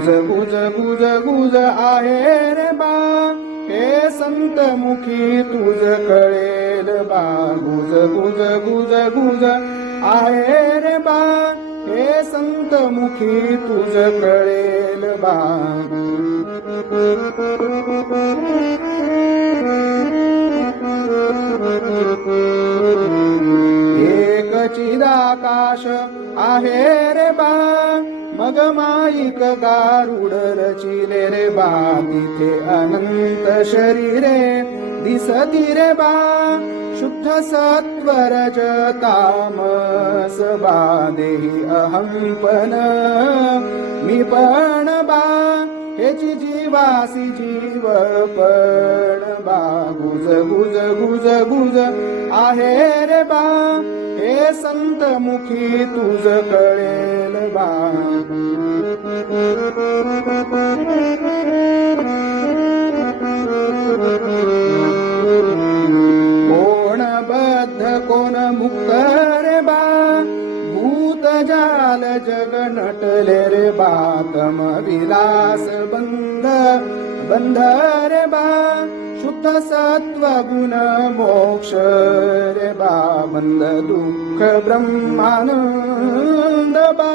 गुज गुज गुज गुज आहे रे बा हे संत मुखी तुझ कळेल बा गुज गुज गुज गुज आहे रे बा हे संत मुखी तुझ कळेल बा एक चिदाकाश आहे रे बा मग माईक गारुड रचिले रे बा तिथे अनंत शरीरे दिसती रे बा शुद्ध सत्वरज तामस बा देही अहंपन मी पण बा हेची जीवासी जीव पण बा गुज गुज गुज गुज आहे रे बा हे संत मुखी तुझ कळेल बा कोण बद्ध कोण मुक्त रे बा भूत जाल जग नटले रे बा तम विलास बंध बंध रे बा शुद्ध सत्व गुण मोक्ष रे बा बंध दुःख ब्रह्मानंद बा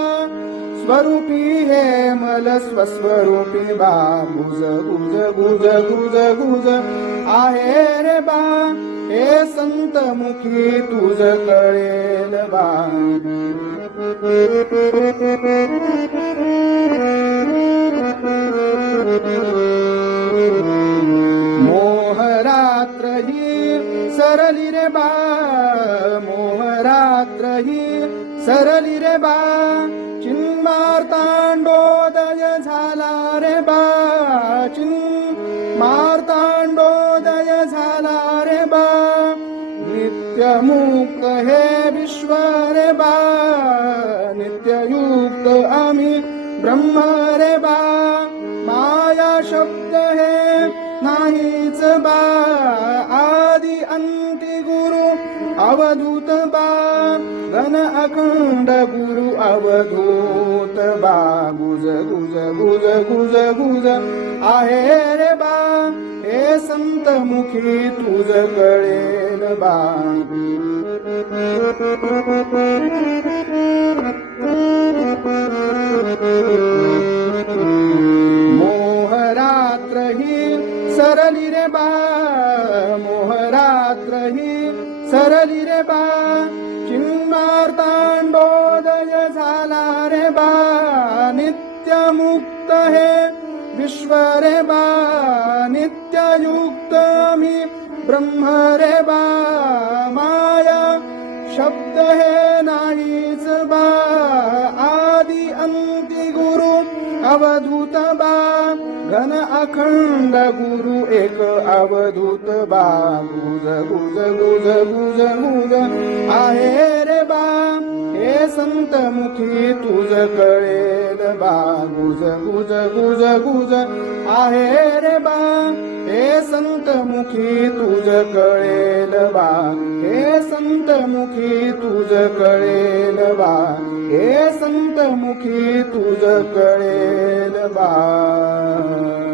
स्वरूपी हे मल स्वस्वरूपी बा गुज गुज गुज गुज गुज आहे रे बा हे संत मुखी तुझ कळेल बा मोहरात्र ही सरली रे बा मोहरात्र ही सरली रे बा चिन्मार्तांडोदय झाला रे बा चिन्मार्तांडोदय झाला रे बा नित्यमुक्त हे विश्व रे बा नित्ययुक्त आम्ही ब्रह्म रे बा माया शब्द हे नाहीच बा आदि अंती गुरु अवधूत बा घन अखंड गुरु अवधूत बा गुज गुज गुज गुज गुज आहे रे बा हे संत मुखी तुझ कळेल बा मोहरात्र ही सरली रे बा मोहरात्र ही सरली रे बा चिन्मार्तांडोदय झाला रे बा नित्यमुक्त हे विश्व रे बा नित्ययुक्त मी ब्रह्म रे बा माया शब्द हे नाहीच बा आदि अंती गुरु अवधूत बा घन अखंड गुरु एक अवधूत बा गुज गुज गुज गुज गुज आहे रे बा हे संत मुखी तुझ कळेल बा गुज गुज गुज गुज आहे रे बा हे संत मुखी तुझ कळेल बा हे संत मुखी तुझ कळेल बा हे संत मुखी तुझ कळेल बा